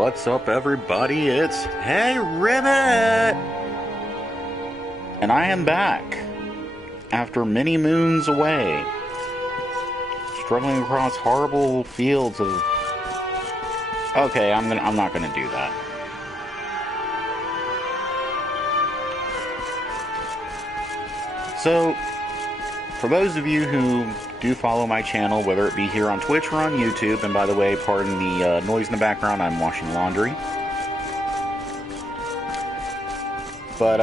What's up, everybody? It's Hey Ribbit! And I am back after many moons away, struggling across horrible fields of... Okay, I'm not gonna do that. So, for those of you who do follow my channel, whether it be here on Twitch or on YouTube, and by the way, pardon the noise in the background, I'm washing laundry. But,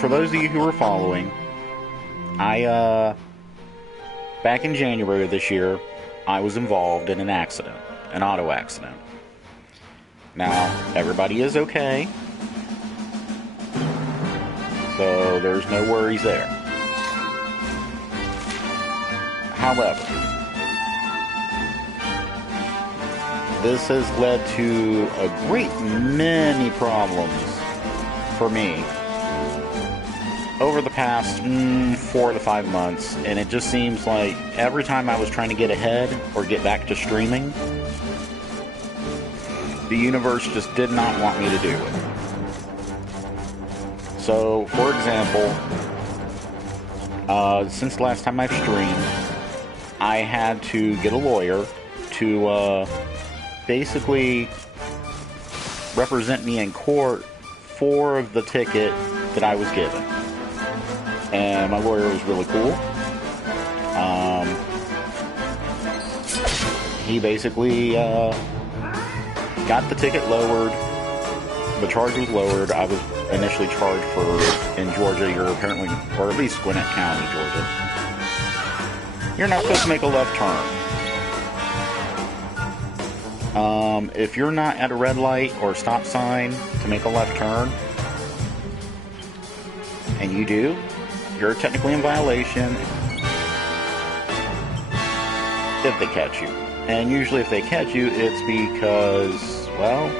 for those of you who are following, back in January of this year, I was involved in an accident, an auto accident. Now, everybody is okay, so there's no worries there. However, this has led to a great many problems for me over the past 4 to 5 months, and it just seems like every time I was trying to get ahead or get back to streaming, the universe just did not want me to do it. So, for example, since the last time I've streamed, I had to get a lawyer to basically represent me in court for the ticket that I was given. And my lawyer was really cool. He basically got the ticket lowered. The charge was lowered. I was initially charged for, in Georgia, you're apparently, or at least Gwinnett County, Georgia, you're not supposed to make a left turn. If you're not at a red light or stop sign to make a left turn, and you do, you're technically in violation if they catch you. And usually if they catch you, it's because, well,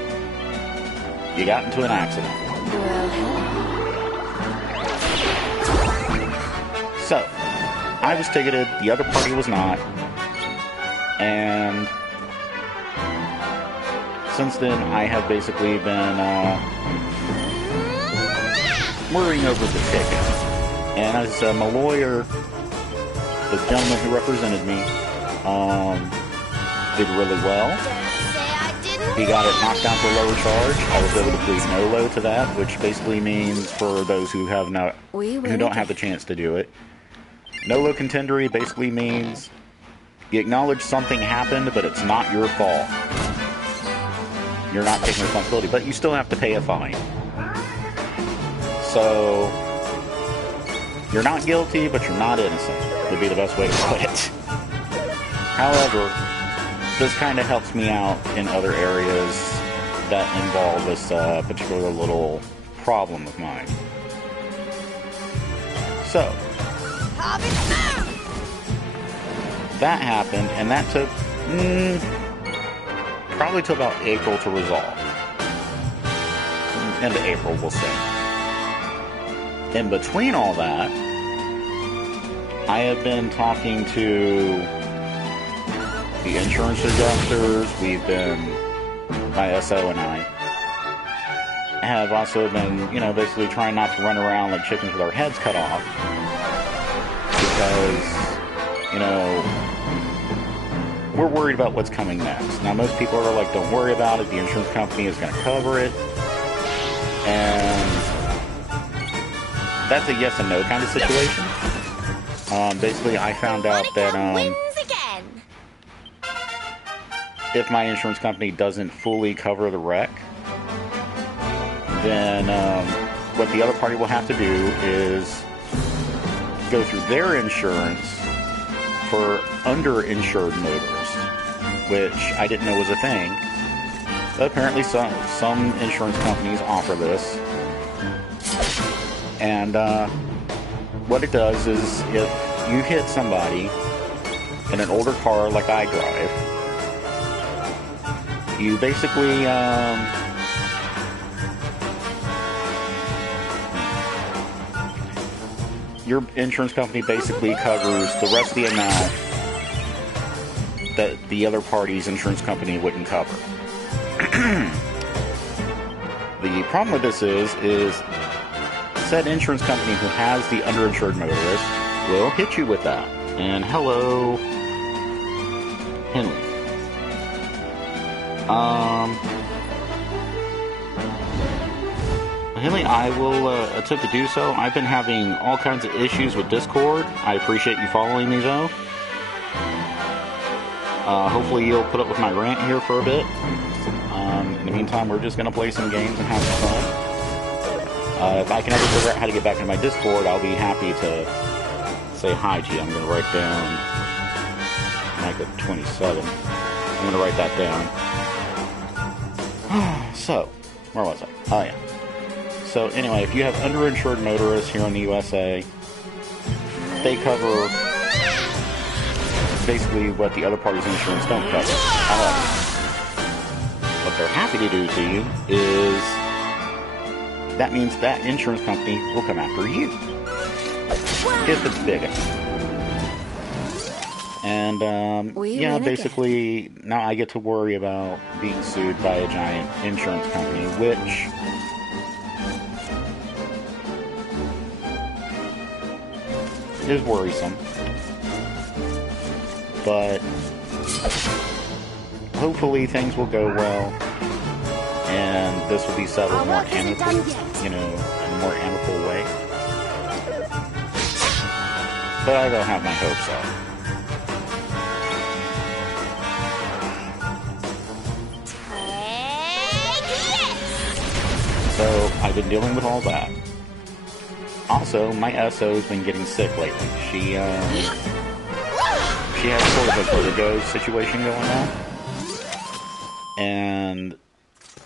you got into an accident. So, I was ticketed, the other party was not, and since then I have basically been worrying over the ticket. And as my lawyer, the gentleman who represented me, did really well. He got it knocked down to a lower charge. I was able to plead NOLO to that, which basically means, for those who have not, who don't have the chance to do it, NOLO contendory basically means you acknowledge something happened, but it's not your fault. You're not taking responsibility, but you still have to pay a fine. So, you're not guilty, but you're not innocent, would be the best way to put it. However, this kind of helps me out in other areas that involve this particular little problem of mine. So, that happened, and that took probably till about April to resolve. End of April, we'll say. In between all that, I have been talking to the insurance adjusters. We've been, my SO and I have also been, you know, basically trying not to run around like chickens with our heads cut off, because, you know, we're worried about what's coming next. Now, most people are like, don't worry about it, the insurance company is going to cover it, and that's a yes and no kind of situation. Basically, I found out that if my insurance company doesn't fully cover the wreck, then what the other party will have to do is go through their insurance for underinsured motorists, which I didn't know was a thing. But apparently some insurance companies offer this. And what it does is, if you hit somebody in an older car like I drive, you basically your insurance company basically covers the rest of the amount that the other party's insurance company wouldn't cover. The problem with this is said insurance company who has the underinsured motorist will hit you with that. And hello, Henley. Henley, I will attempt to do so. I've been having all kinds of issues with Discord. I appreciate you following me, though. Hopefully you'll put up with my rant here for a bit. In the meantime, we're just going to play some games and have some fun. If I can ever figure out how to get back into my Discord, I'll be happy to say hi to you. I'm going to write down Micah 27. I'm going to write that down. So, where was I? Oh, yeah. So, anyway, if you have underinsured motorists here in the USA, they cover basically what the other party's insurance don't cover. However, what they're happy to do to you is that means that insurance company will come after you if it's big enough. And yeah, basically now I get to worry about being sued by a giant insurance company, which is worrisome. But hopefully things will go well, and this will be settled more amicably, in a more amicable way. But I don't have my hopes up. So I've been dealing with all that. Also, my SO's been getting sick lately. She has sort of a vertigo situation going on, and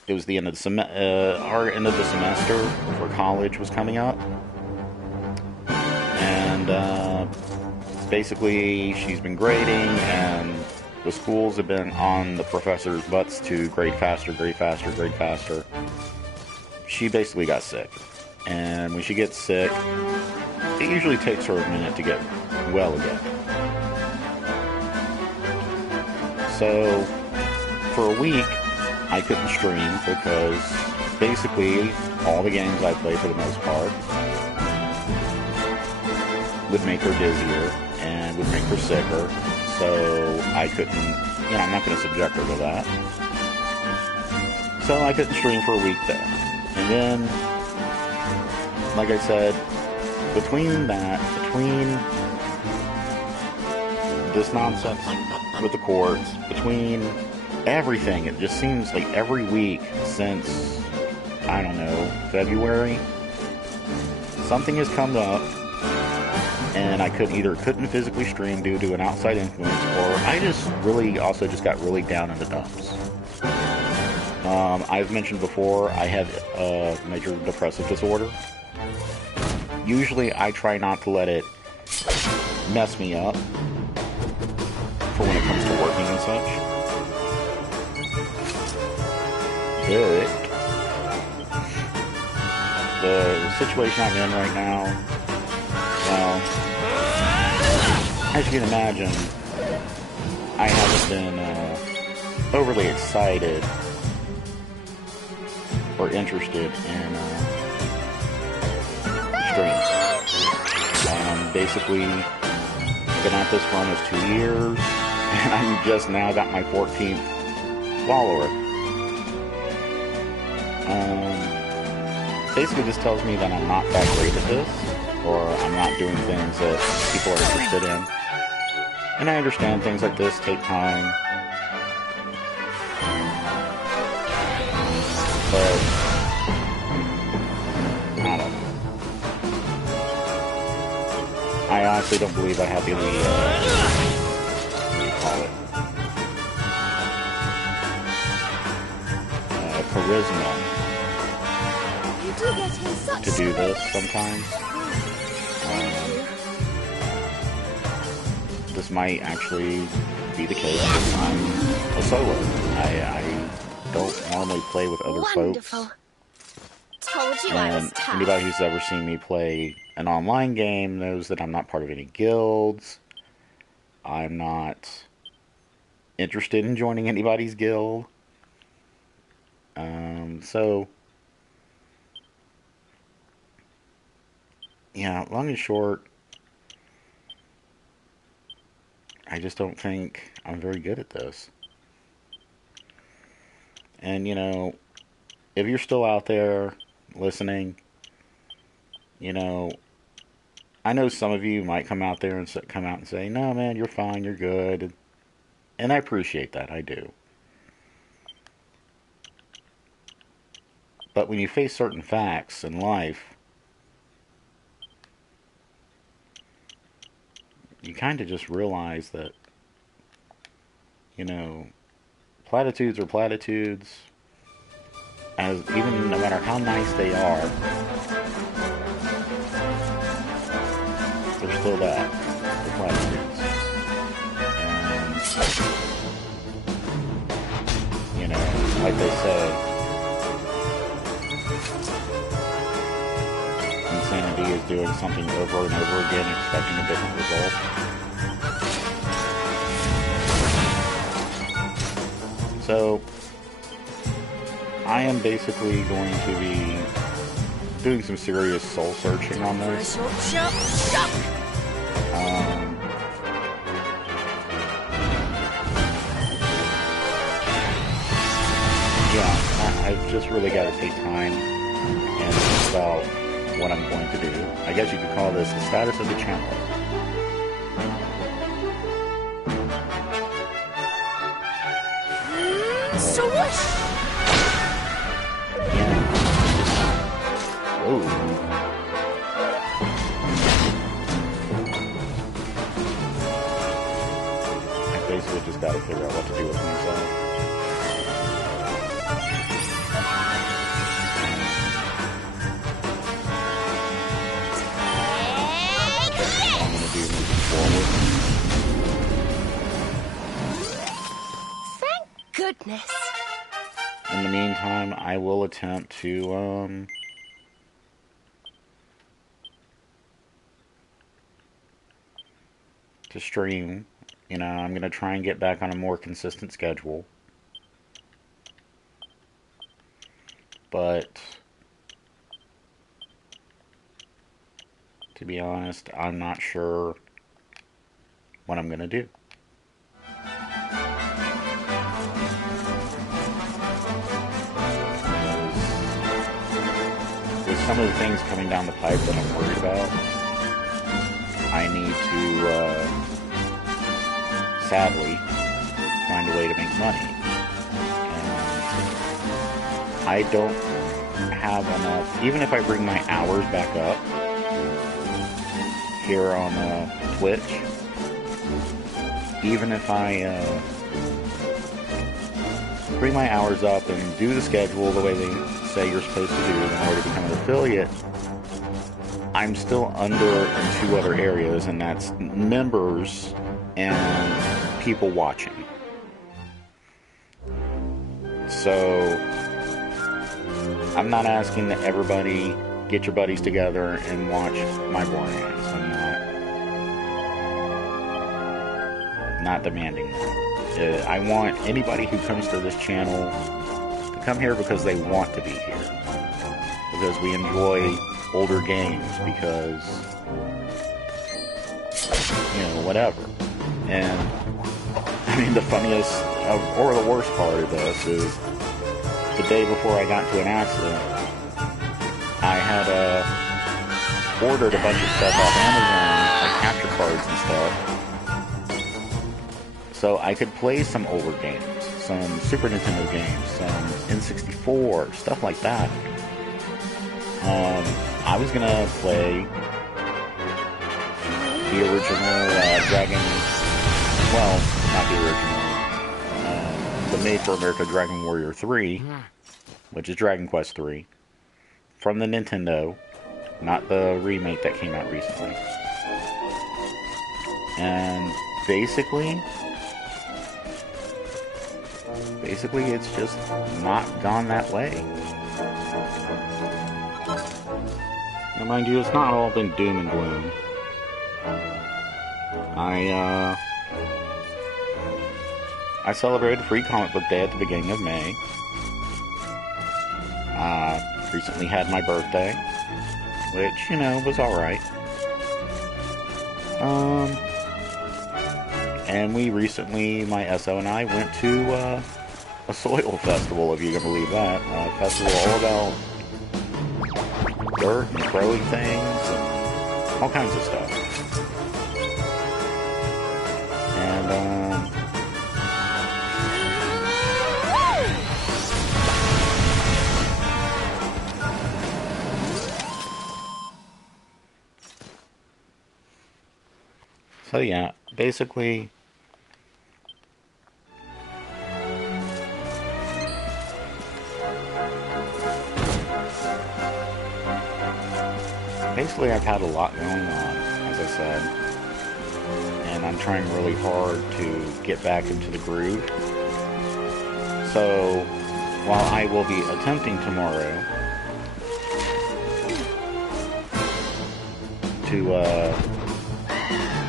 it was the end of the our end of the semester for college was coming up, and basically she's been grading, and the schools have been on the professors' butts to grade faster, grade faster, grade faster. She basically got sick, and when she gets sick, it usually takes her a minute to get well again. So, for a week, I couldn't stream because basically all the games I play for the most part would make her dizzier and would make her sicker. So I couldn't, I'm not going to subject her to that. So I couldn't stream for a week there. And then, like I said, between this nonsense with the courts, between everything, it just seems like every week since, I don't know, February, something has come up, and I couldn't physically stream due to an outside influence, or I just really also just got really down in the dumps. I've mentioned before, I have a major depressive disorder. Usually I try not to let it mess me up for when it comes to working and such. But the situation I'm in right now, well, as you can imagine, I haven't been overly excited or interested in streams. Basically, been at this for almost 2 years, and I'm just now got my 14th follower. Basically, this tells me that I'm not that great at this, or I'm not doing things that people are interested in. And I understand things like this take time. But I don't know. I honestly don't believe I have the what do you call it? Charisma to do this sometimes. This might actually be the case if I'm a solo. I don't normally play with other folks. And anybody who's ever seen me play an online game knows that I'm not part of any guilds. I'm not interested in joining anybody's guild. So, yeah, long and short, I just don't think I'm very good at this. And, you know, if you're still out there listening, you know, I know some of you might come out there and come out and say, "No, man, you're fine, you're good," and I appreciate that. I do. But when you face certain facts in life, you kind of just realize that, you know, platitudes are platitudes. As even no matter how nice they are, they're still that. They're platitudes. And, you know, like they say, insanity is doing something over and over again, expecting a different result. So, I am basically going to be doing some serious soul searching on this. Yeah, I've just really got to take time and think about what I'm going to do. I guess you could call this the status of the channel. Oh. I basically just got to figure out what to do with myself. I'm going to do moving forward. Thank goodness. In the meantime, I will attempt to, stream. You know, I'm going to try and get back on a more consistent schedule. But, to be honest, I'm not sure what I'm going to do. With some of the things coming down the pipe that I'm worried about, I need to, sadly, find a way to make money. And I don't have enough, even if I bring my hours back up here on Twitch, even if I bring my hours up and do the schedule the way they say you're supposed to do in order to become an affiliate, I'm still under in two other areas, and that's members and people watching. So I'm not asking that everybody get your buddies together and watch my boring ass. I'm not demanding that. I want anybody who comes to this channel to come here because they want to be here. Because we enjoy older games, because, you know, whatever. And, I mean, the funniest, or the worst part of this is, the day before I got into an accident, I had ordered a bunch of stuff off Amazon, like capture cards and stuff, so I could play some older games, some Super Nintendo games, some N64, stuff like that. I was gonna play the original not the original, the Made for America Dragon Warrior 3, which is Dragon Quest 3, from the Nintendo, not the remake that came out recently. And basically it's just not gone that way. Now, mind you, it's not all been doom and gloom. I celebrated Free Comic Book Day at the beginning of May. Recently had my birthday, which, you know, was alright. And we recently, my SO and I, went to a soil festival, if you can believe that. A festival all about dirt and throwing things and all kinds of stuff. And, so yeah, basically, I've had a lot going on, as I said, and I'm trying really hard to get back into the groove. So, while I will be attempting tomorrow to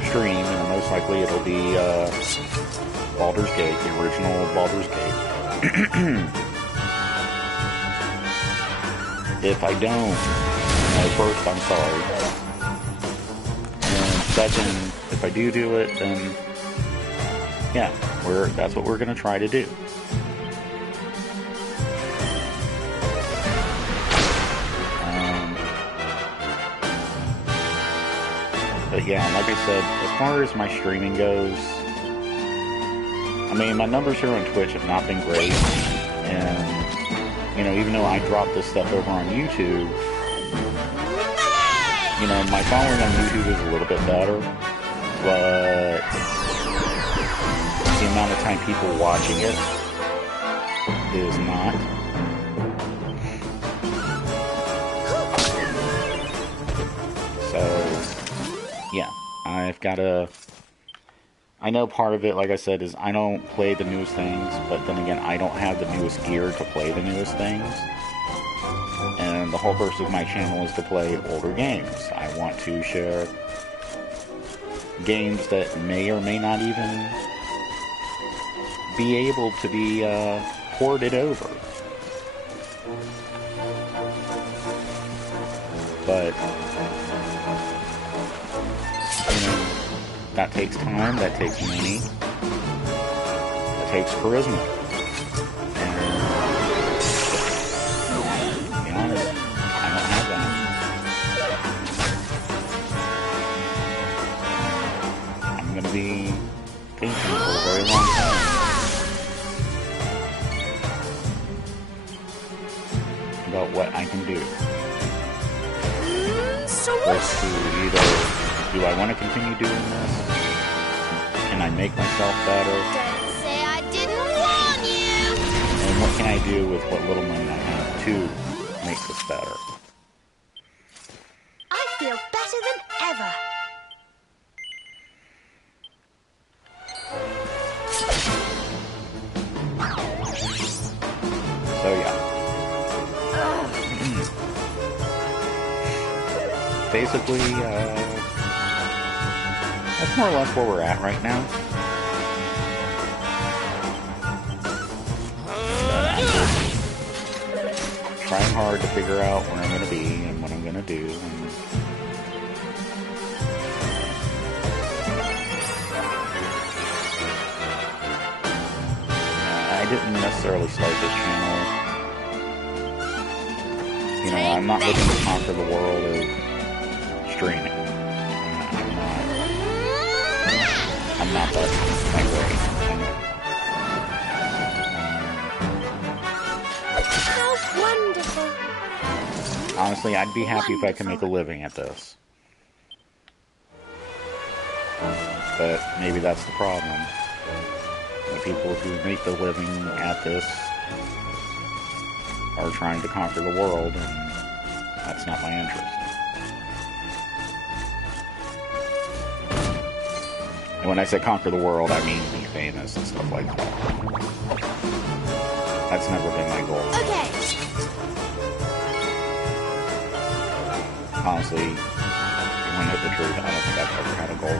stream, and most likely it'll be Baldur's Gate, the original Baldur's Gate. If I don't, first, I'm sorry. And second, if I do it, then yeah, that's what we're gonna try to do. But yeah, like I said, as far as my streaming goes, I mean, my numbers here on Twitch have not been great, and you know, even though I dropped this stuff over on YouTube, you know, my following on YouTube is a little bit better, but the amount of time people watching it is not. So, yeah, I know part of it, like I said, is I don't play the newest things, but then again, I don't have the newest gear to play the newest things. And the whole purpose of my channel is to play older games. I want to share games that may or may not even be able to be ported over. But, you know, that takes time, that takes money, that takes charisma. Be thinking for a very long time about what I can do. Let's see, either do I want to continue doing this? Can I make myself better? Don't say I didn't warn you! And what can I do with what little money I have to make this better? I feel better than ever. So yeah. Basically, that's more or less where we're at right now. Trying hard to figure out where I'm going to be and what I'm going to do. And I didn't necessarily start this channel. You know, I'm not looking to conquer the world of streaming. I'm not that great. How wonderful! Honestly, I'd be happy if I could make a living at this. But maybe that's the problem. The people who make the living at this are trying to conquer the world, and that's not my interest. And when I say conquer the world, I mean be famous and stuff like that. That's never been my goal. Okay. Honestly, if you want to hit the truth, I don't think I've ever had a goal.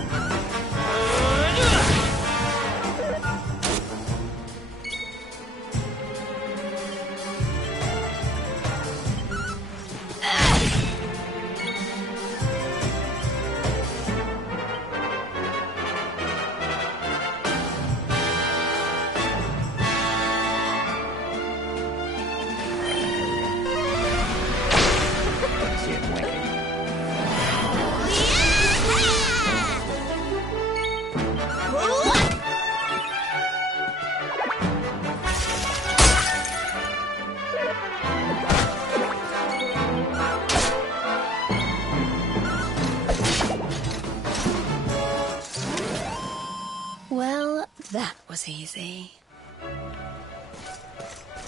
was easy.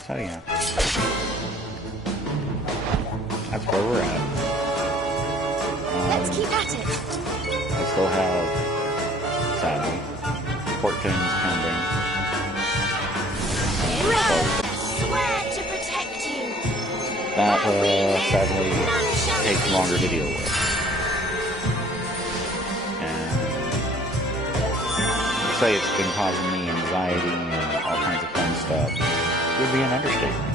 So yeah, that's where we're at. Let's keep at it. I still have, sadly, court things pending. I swear to protect you. That sadly takes longer to deal with. And to say it's been causing me anxiety and all kinds of fun stuff would be an understatement.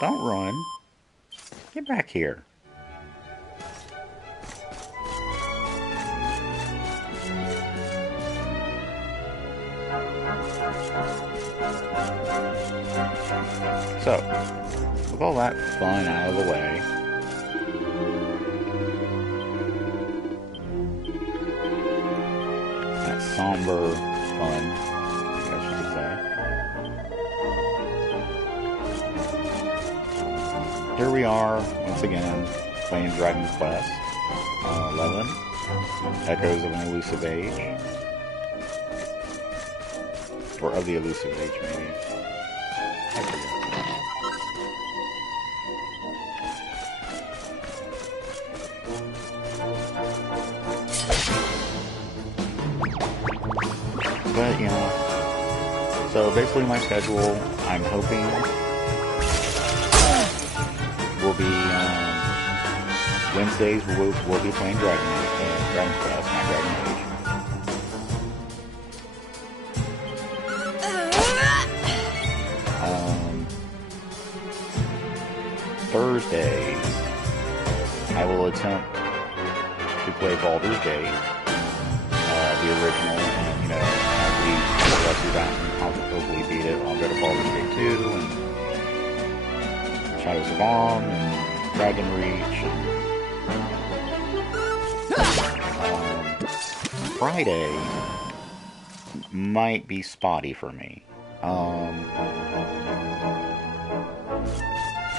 Don't run. Get back here. So, with all that fun out of the way, that somber fun, I guess you could say. Here we are, once again, playing Dragon Quest 11, Echoes of an Elusive Age. Or of the Elusive Age, maybe. I forget. But, you know, so basically my schedule, I'm hoping, will be, Wednesdays we'll be playing Dragon Quest, not Dragon Age. Thursdays, I will attempt to play Baldur's Gate, the original, and, you know, as we progress through that and hopefully beat it, I'll go to Baldur's Gate 2, and Shadows of Amn, and Dragon Reach, and Friday might be spotty for me.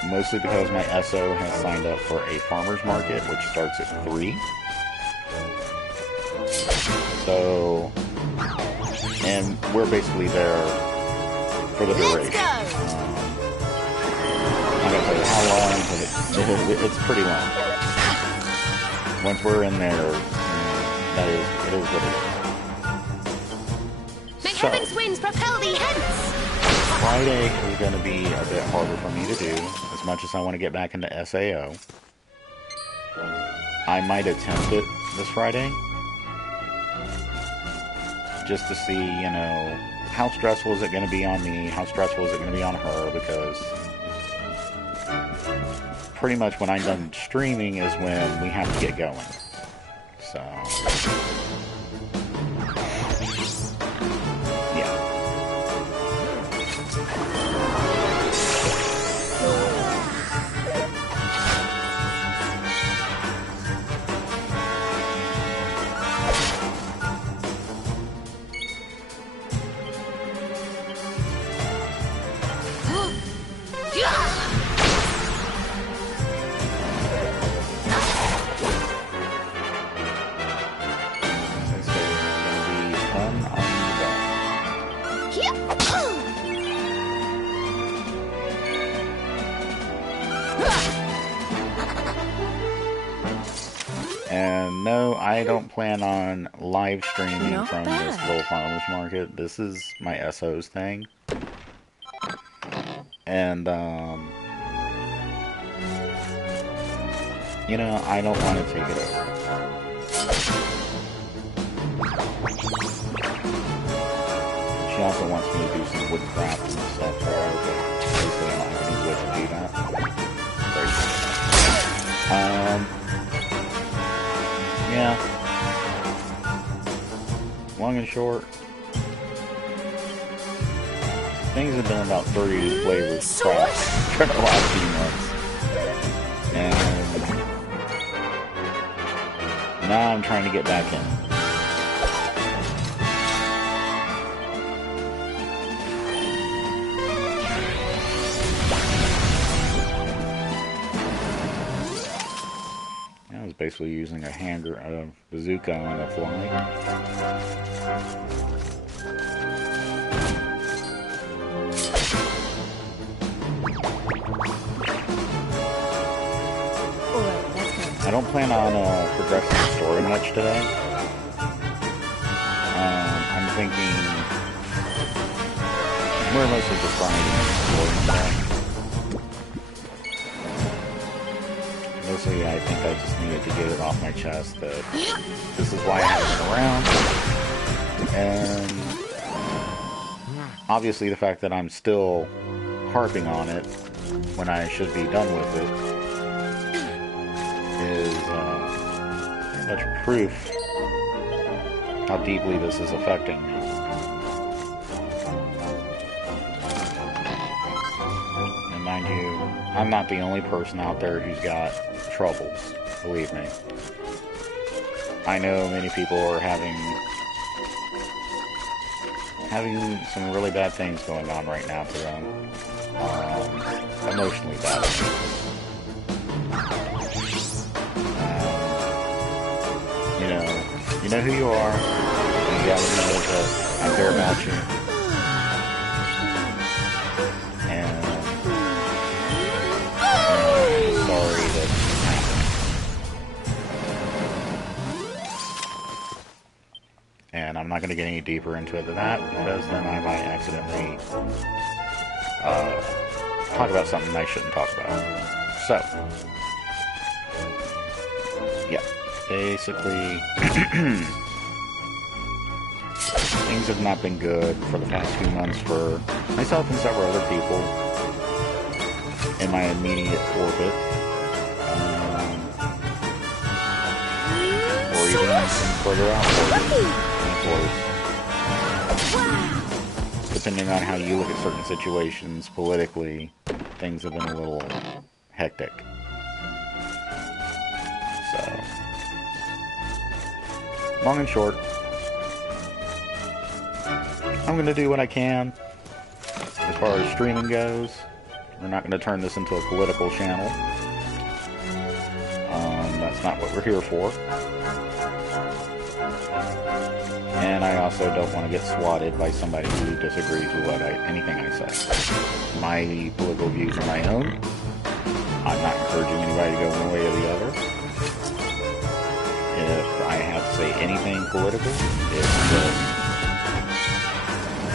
Mostly because my SO has signed up for a farmer's market, which starts at 3. So, and we're basically there for the duration. I'm gonna tell you how long, but it's pretty long. Once we're in there, it is what it is. May heaven's winds propel thee hence! Friday is going to be a bit harder for me to do, as much as I want to get back into SAO. I might attempt it this Friday, just to see, you know, how stressful is it going to be on me, how stressful is it going to be on her, because pretty much when I'm done streaming is when we have to get going. So, yeah. And no, I don't plan on live streaming from this little farmer's market. This is my SO's thing. And, you know, I don't want to take it over. She also wants me to do some woodcraft and stuff for her, but basically I don't have any wood to do that. Yeah. Long and short, things have been about 30 flavors crossed for the last few months. And now I'm trying to get back in. basically using a bazooka on a fly. I don't plan on progressing the story much today. I'm thinking we're mostly just grinding the story today. Mostly, I think I just needed to get it off my chest that this is why I haven't been around. And obviously the fact that I'm still harping on it when I should be done with it is pretty much proof how deeply this is affecting me. And mind you, I'm not the only person out there who's got troubles, believe me. I know many people are having some really bad things going on right now to them. Emotionally bad things. You know who you are, and you gotta know that I care about you. And I'm sorry that this happened. And I'm not gonna get any deeper into it than that, because then I might accidentally talk about something I shouldn't talk about. So, yeah. Basically, things have not been good for the past few months for myself and several other people in my immediate orbit, or even some further out orbit. Depending on how you look at certain situations politically, things have been a little hectic. So, long and short, I'm going to do what I can as far as streaming goes. We're not going to turn this into a political channel. That's not what we're here for. And I also don't want to get swatted by somebody who disagrees with anything I say. My political views are my own. I'm not encouraging anybody to go one way or the other. If I have to say anything political, it's just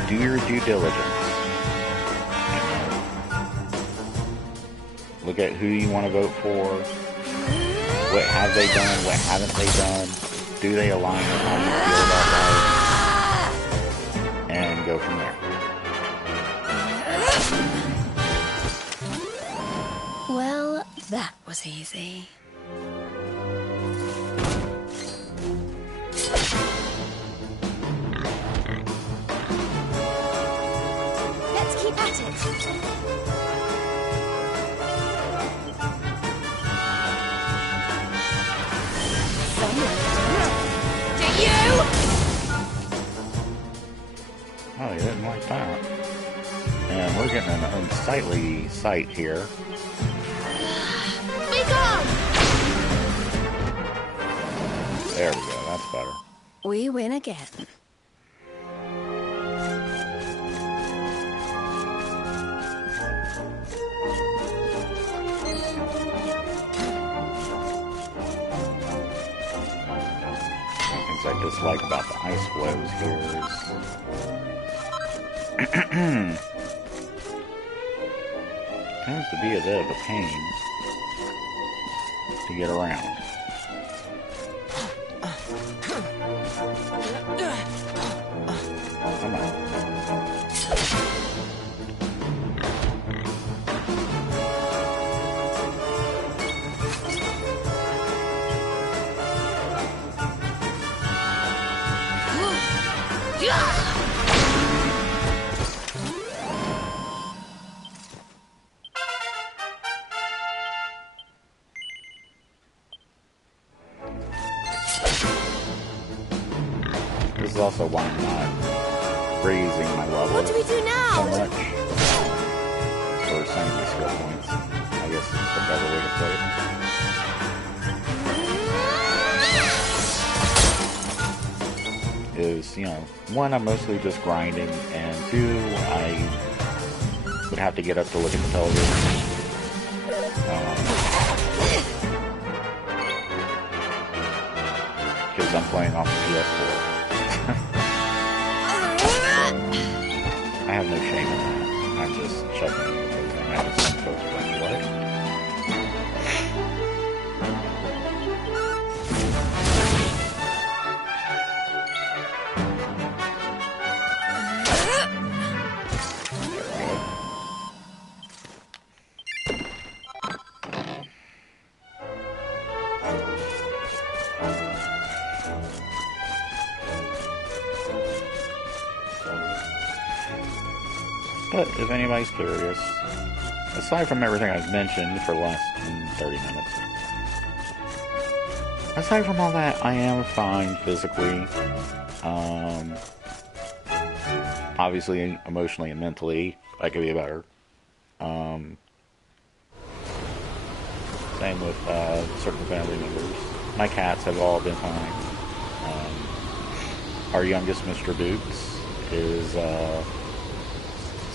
do your due diligence. Look at who you want to vote for. What have they done? What haven't they done? Do they align with how you feel about life? And go from there. Well, that was easy. Let's keep at it. Do you? Oh, you didn't like that. And we're getting an unsightly sight here. Be gone! There we go, that's better. We win again. I dislike about the ice flows here is tends to be a bit of a pain to get around. Come on. This is also why I'm not raising my level What do we do now? so much for sending my skill points. I guess is the better way to put it. because, you know, one, I'm mostly just grinding, and two, I would have to get up to look at the television. Because I'm playing on the PS4. I have no shame in that. I'm just chuckling because I know some folks are like, what? But if anybody's curious, aside from everything I've mentioned for the last 30 minutes, aside from all that, I am fine physically. Obviously, emotionally and mentally, I could be better. Same with certain family members. My cats have all been fine. Our youngest, Mr. Boots, is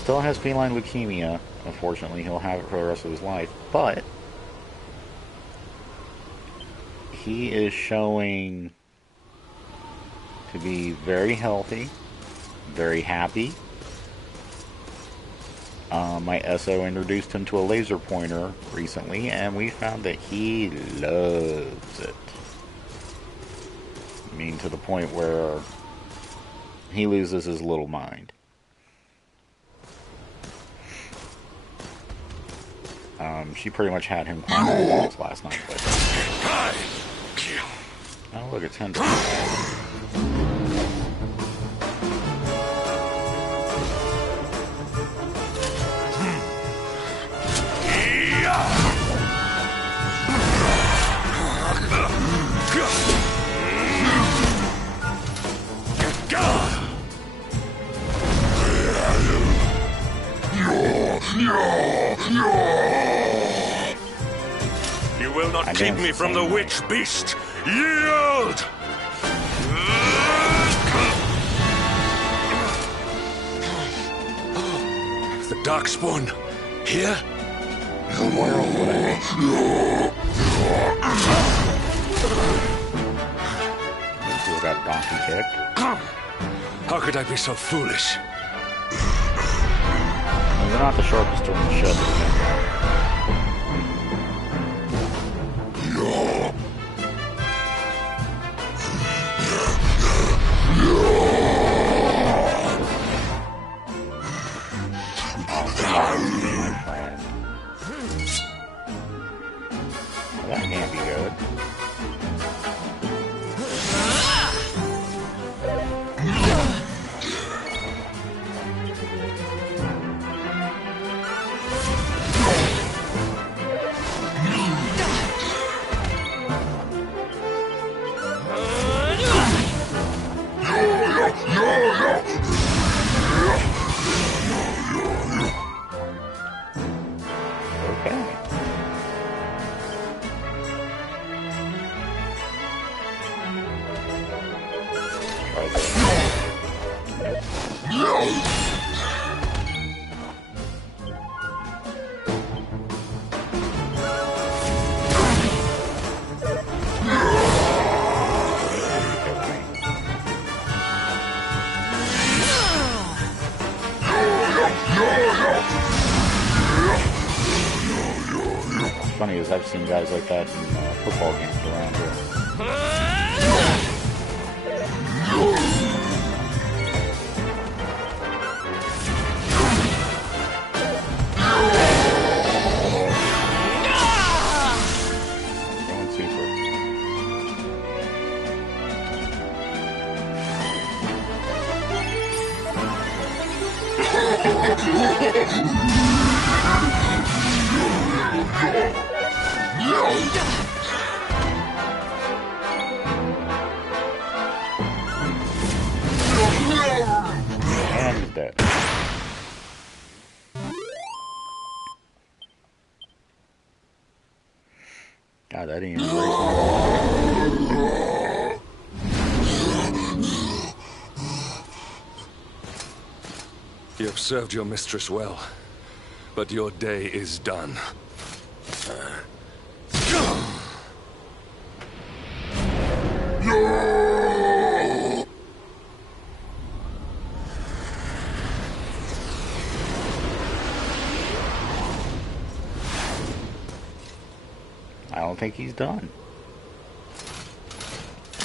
still has feline leukemia. Unfortunately, he'll have it for the rest of his life. But he is showing to be very healthy, very happy. My SO introduced him to a laser pointer recently, and we found that he loves it. I mean, to the point where he loses his little mind. She pretty much had him climb the walls last night. But... oh, look, it's Hendrik. You will not keep me from the witch beast. Yield! The Darkspawn here? Where would I be? Got donkey kicked. How could I be so foolish? They're not the sharpest in the shed. That can't be good. Funny is I've seen guys like that in football games around here. Going super. And he's dead. God, that ain't even racing. You have served your mistress well, but your day is done. I don't think he's done.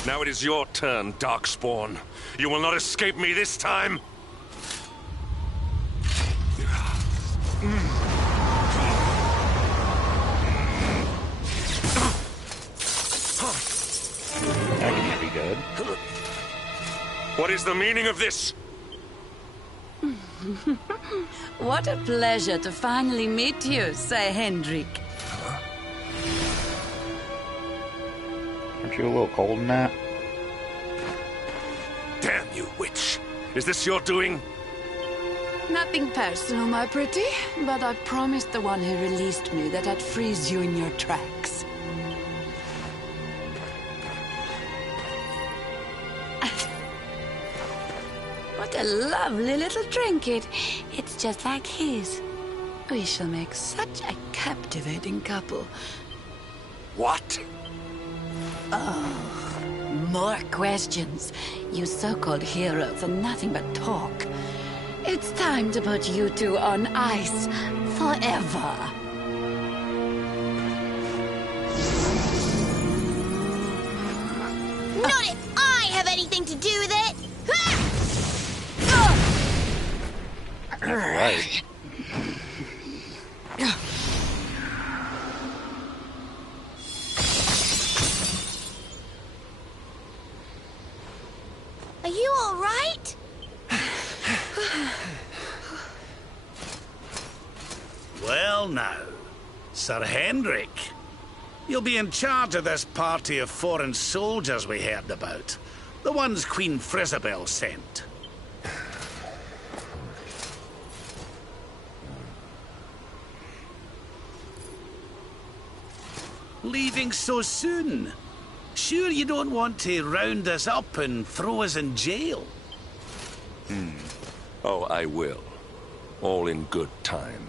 Now it is your turn, Darkspawn. You will not escape me this time! That can't be good. What is the meaning of this? What a pleasure to finally meet you, Sir Hendrik. Aren't you a little cold in that? Damn you, witch! Is this your doing? Nothing personal, my pretty, but I promised the one who released me that I'd freeze you in your tracks. What a lovely little trinket. It's just like his. We shall make such a captivating couple. What? Oh, more questions. You so-called heroes are nothing but talk. It's time to put you two on ice forever. Not if I have anything to do with it! Right. Are you all right? Well now, Sir Hendrik. You'll be in charge of this party of foreign soldiers we heard about. The ones Queen Frisabel sent. Leaving so soon? Sure you don't want to round us up and throw us in jail? Oh, I will. All in good time.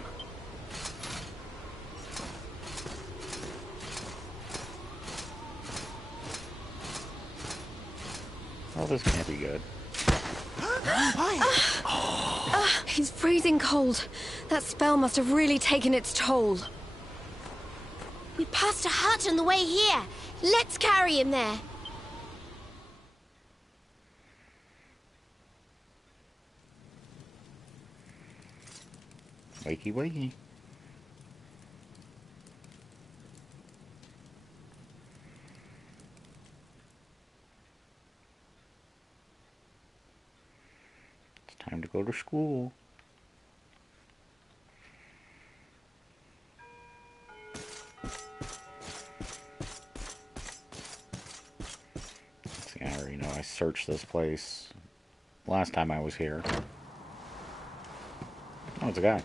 Well, this can't be good. He's freezing cold. That spell must have really taken its toll. We passed a hut on the way here. Let's carry him there. Wakey, wakey. It's time to go to school. See, I already know I searched this place last time I was here. Oh, it's a guy.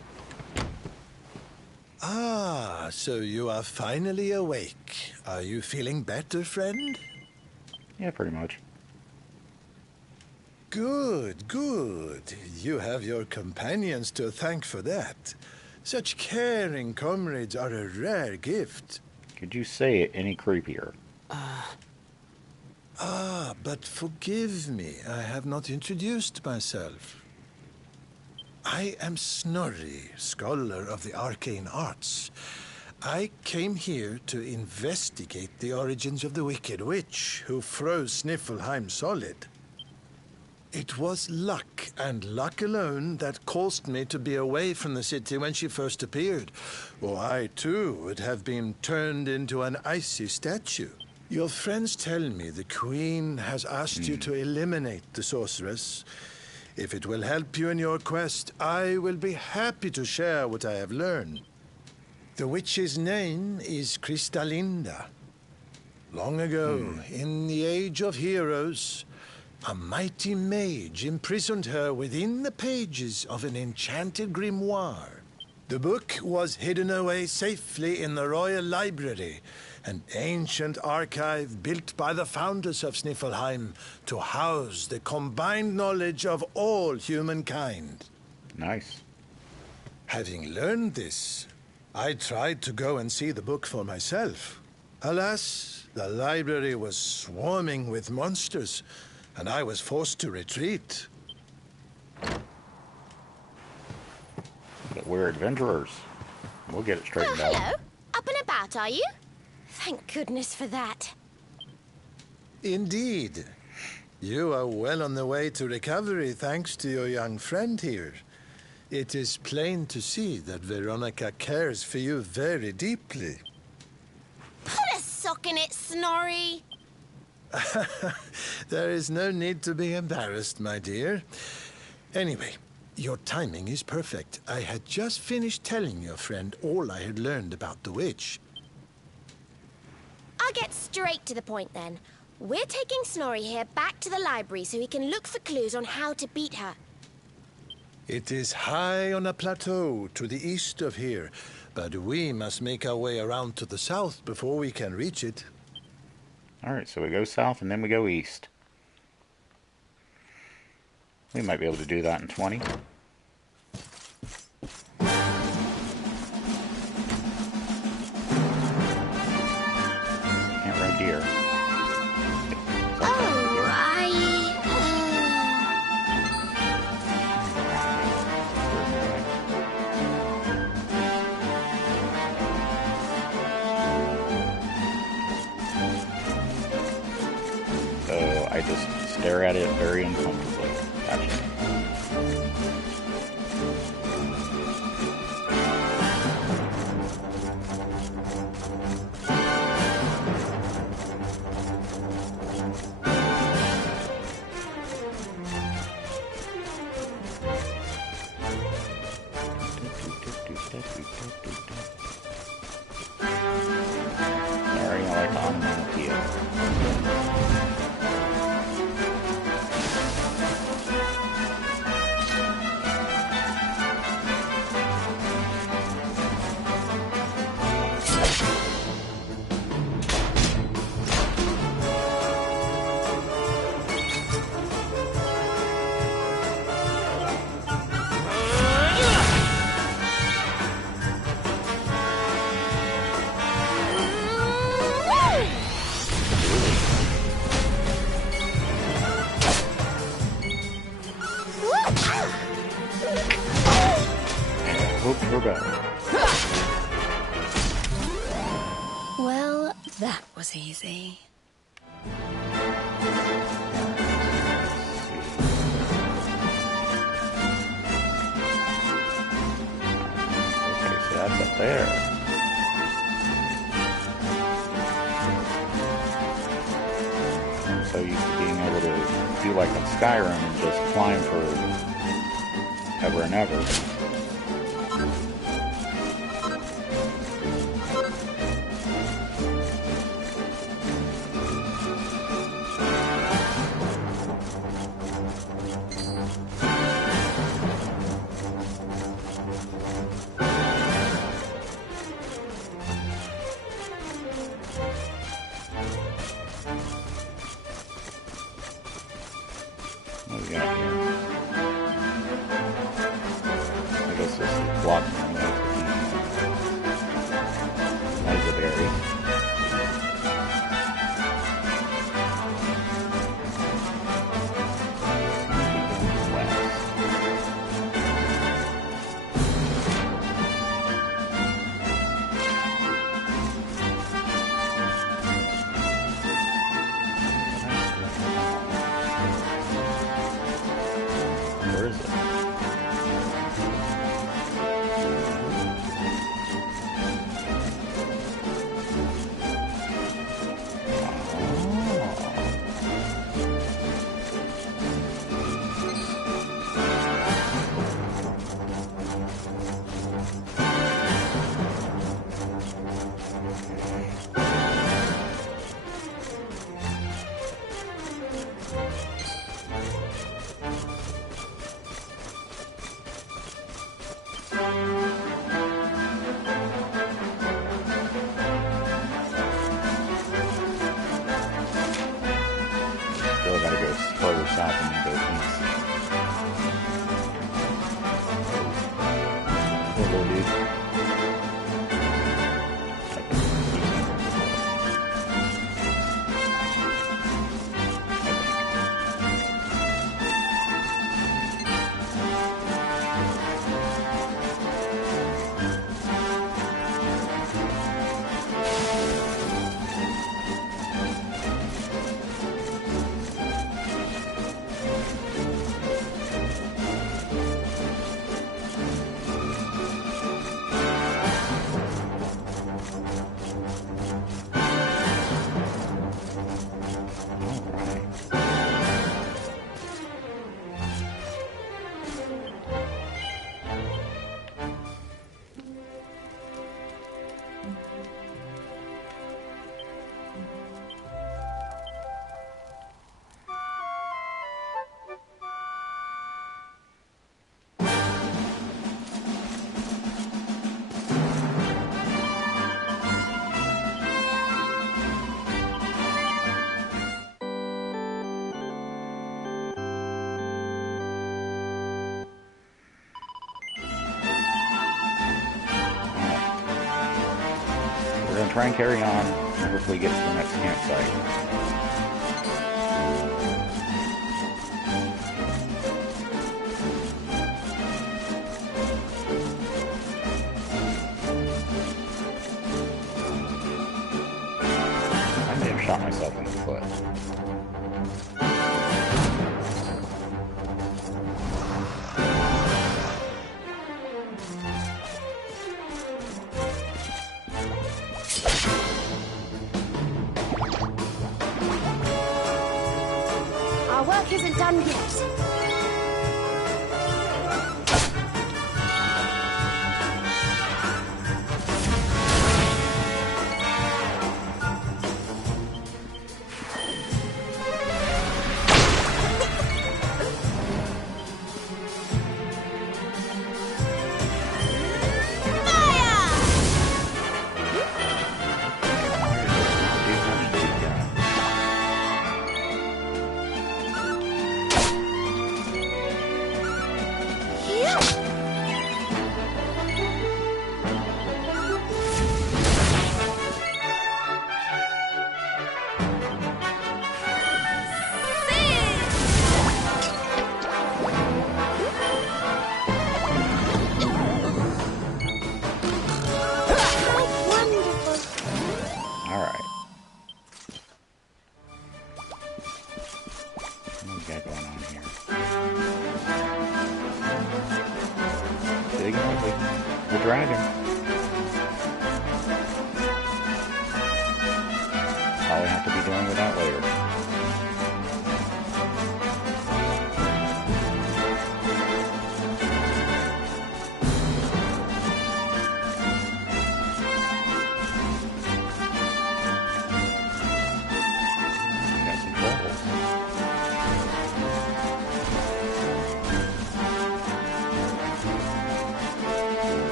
Ah, so you are finally awake. Are you feeling better, friend? Yeah, pretty much. Good, good. You have your companions to thank for that. Such caring comrades are a rare gift. Could you say it any creepier? But forgive me, I have not introduced myself. I am Snorri, scholar of the arcane arts. I came here to investigate the origins of the Wicked Witch who froze Sniffelheim solid. It was luck, and luck alone, that caused me to be away from the city when she first appeared. Or I, too, would have been turned into an icy statue. Your friends tell me the Queen has asked you to eliminate the sorceress. If it will help you in your quest, I will be happy to share what I have learned. The witch's name is Cristalinda. Long ago, in the Age of Heroes, a mighty mage imprisoned her within the pages of an enchanted grimoire. The book was hidden away safely in the Royal Library, an ancient archive built by the founders of Sniffelheim to house the combined knowledge of all humankind. Nice. Having learned this, I tried to go and see the book for myself. Alas, the library was swarming with monsters, and I was forced to retreat. But we're adventurers. We'll get it straightened out. Hello. Up and about, are you? Thank goodness for that. Indeed. You are well on the way to recovery thanks to your young friend here. It is plain to see that Veronica cares for you very deeply. Put a sock in it, Snorri. There is no need to be embarrassed, my dear. Anyway, your timing is perfect. I had just finished telling your friend all I had learned about the witch. I'll get straight to the point then. We're taking Snorri here back to the library so he can look for clues on how to beat her. It is high on a plateau to the east of here, but we must make our way around to the south before we can reach it. Alright, so we go south and then we go east. We might be able to do that in 20. Can't ride deer. I just stare at it very uncomfortably. Gotcha. Sorry, I like onomatopoeia. We're better. Well, that was easy. Okay, so that's up there. I'm so used to being able to do like on Skyrim and just climb for ever and ever. What do we got here? I guess this is blocking the elderberry. Where is it? Still gotta go further south and then go east. try and carry on and hopefully get to the next campsite. Shot myself in the foot. Our work isn't done yet. The dragon. Probably have to be dealing with that later. Got some troubles.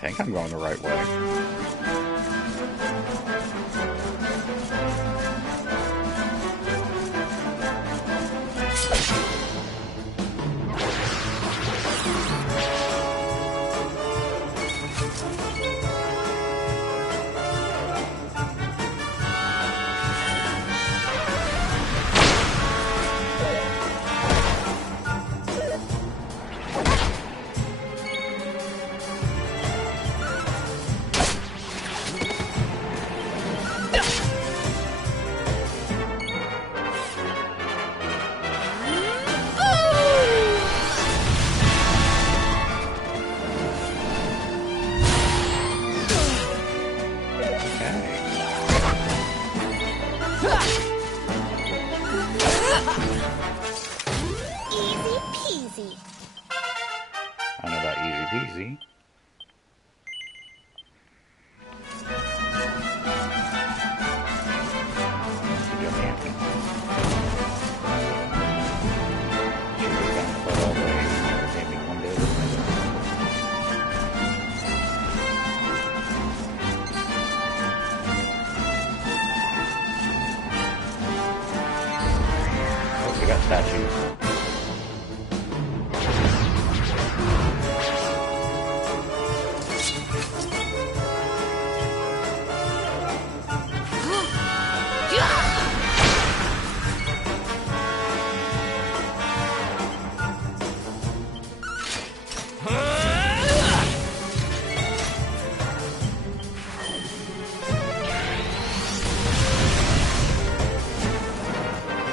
I think I'm going the right way. I know about easy peasy. Oh, we got statues.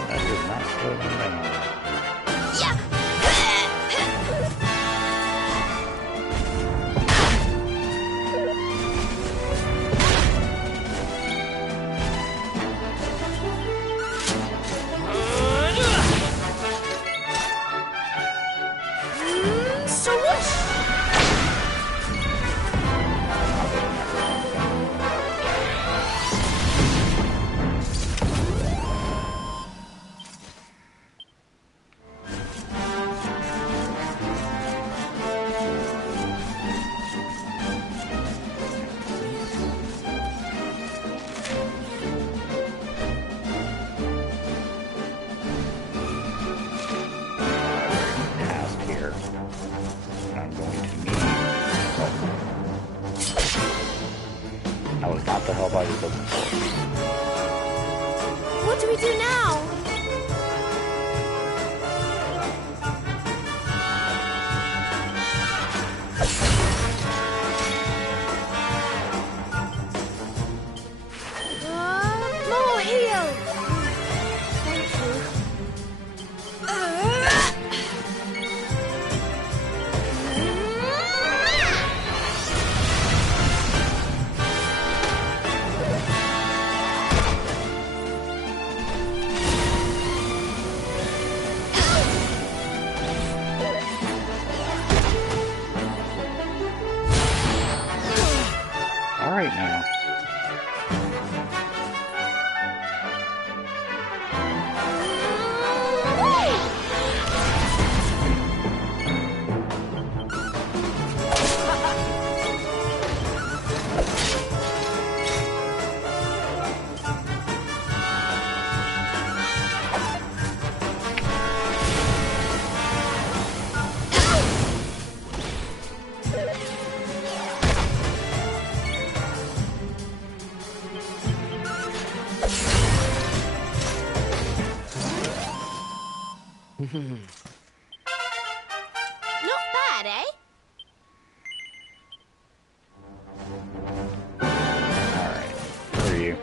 That did not slow them down. doesn't work. What do we do now? More heal! Thank you. All right now. Not bad, eh? Alright. Where are you?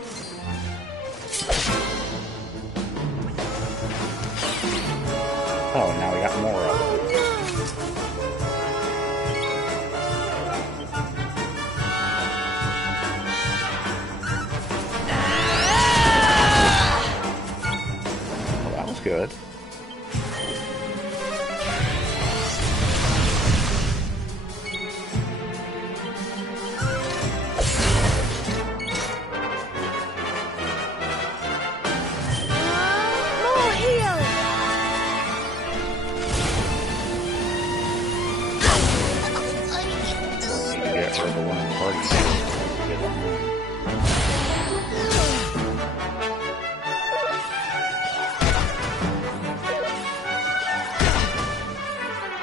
Oh, now we got more of them. Well, that was good. More heal! Need to get rid of the one in the party. Get them.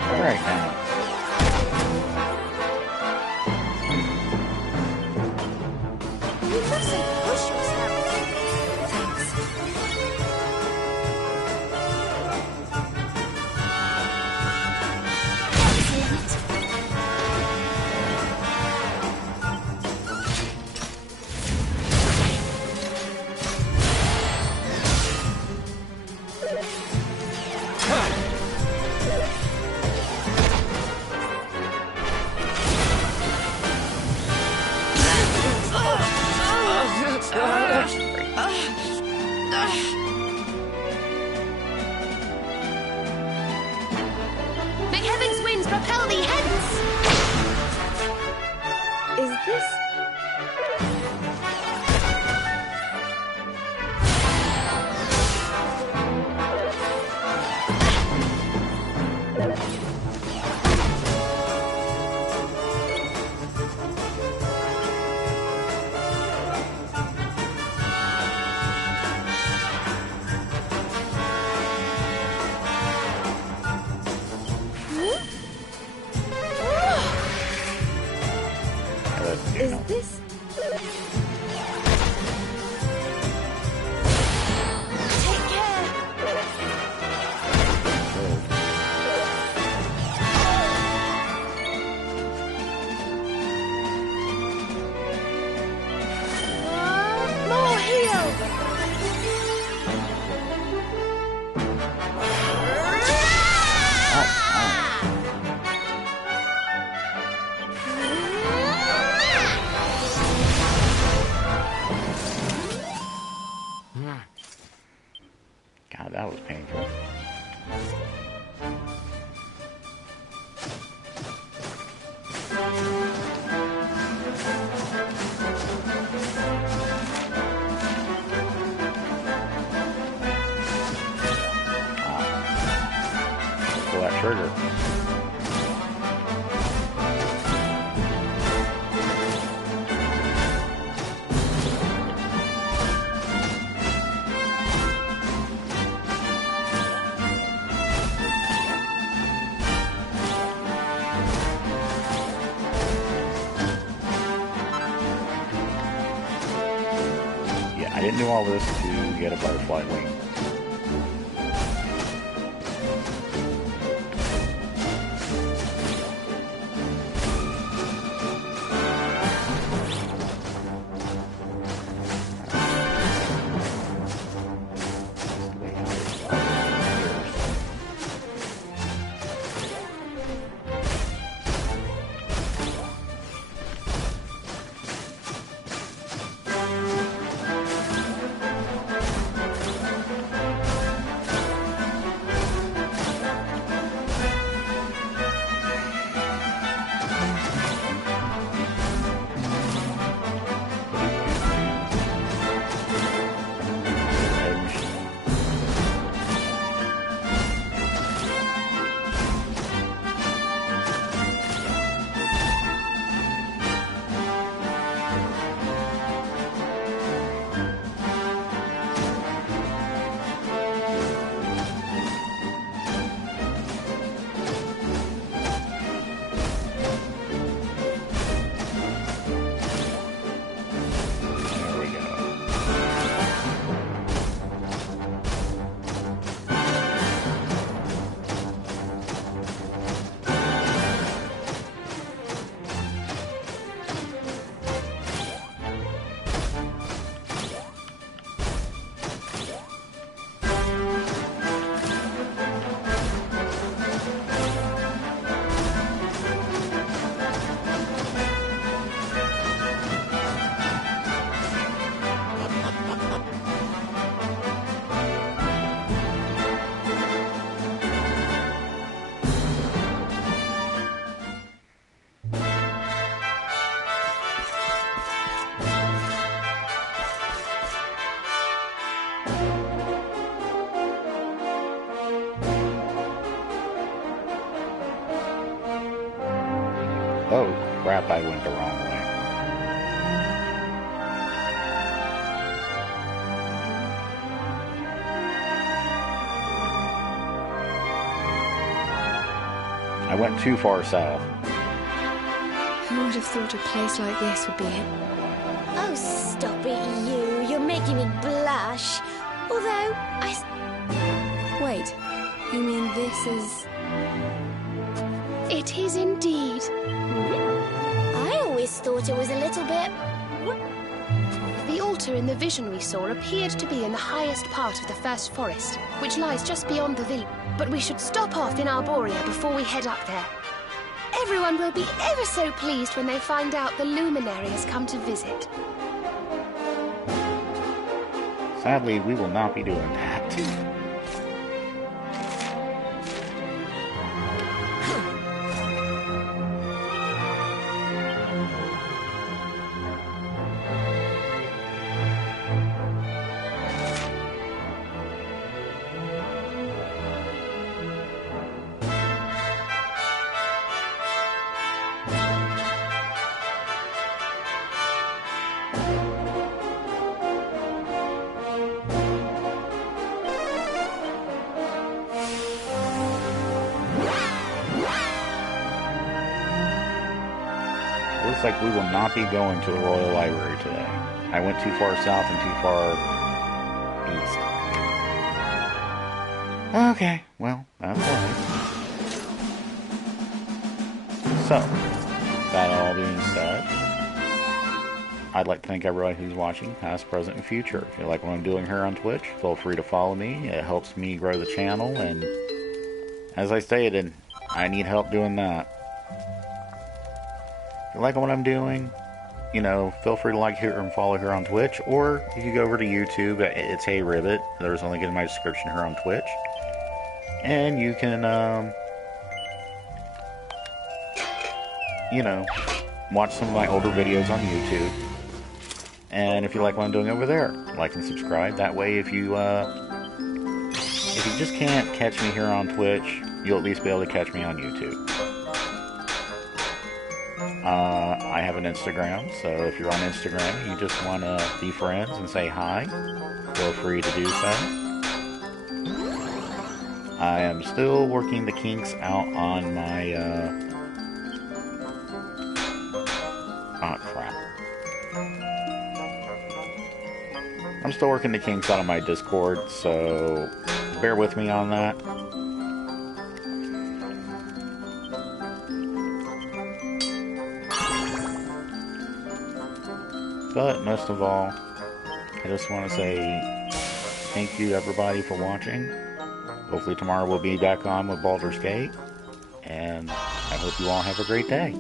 All right now. You mustn't push yourself. Thanks. May heaven's winds propel thee hence! Is this... Is this... Take care! More heal! God, that was painful. Pull that trigger. didn't do all this to get a butterfly wing. Oh, crap, I went the wrong way. I went too far south. Who would have thought a place like this would be it? Oh, stop it, you. You're making me blush. Although, Wait, you mean this is... It is indeed. I always thought it was a little bit... The altar in the vision we saw appeared to be in the highest part of the First Forest, which lies just beyond the village. But we should stop off in Arboria before we head up there. Everyone will be ever so pleased when they find out the luminary has come to visit. Sadly, we will not be doing that. Looks like we will not be going to the Royal Library today. I went too far south and too far east. Okay, well, that's alright. So, that all being said, I'd like to thank everybody who's watching, past, present, and future. If you like what I'm doing here on Twitch, feel free to follow me. It helps me grow the channel, and as I stated, I need help doing that. If you like what I'm doing, you know, feel free to like here and follow here on Twitch, or if you go over to YouTube, it's Hey Ribbit. There's a link in my description here on Twitch, and you can, you know, watch some of my older videos on YouTube. And if you like what I'm doing over there, like and subscribe. That way, if you just can't catch me here on Twitch, you'll at least be able to catch me on YouTube. I have an Instagram, so if you're on Instagram and you just want to be friends and say hi, feel free to do so. I am still working the kinks out on my, oh crap. I'm still working the kinks out of my Discord, so bear with me on that. But most of all, I just want to say thank you everybody for watching. Hopefully tomorrow we'll be back on with Baldur's Gate. And I hope you all have a great day.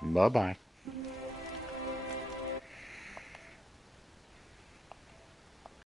Bye-bye.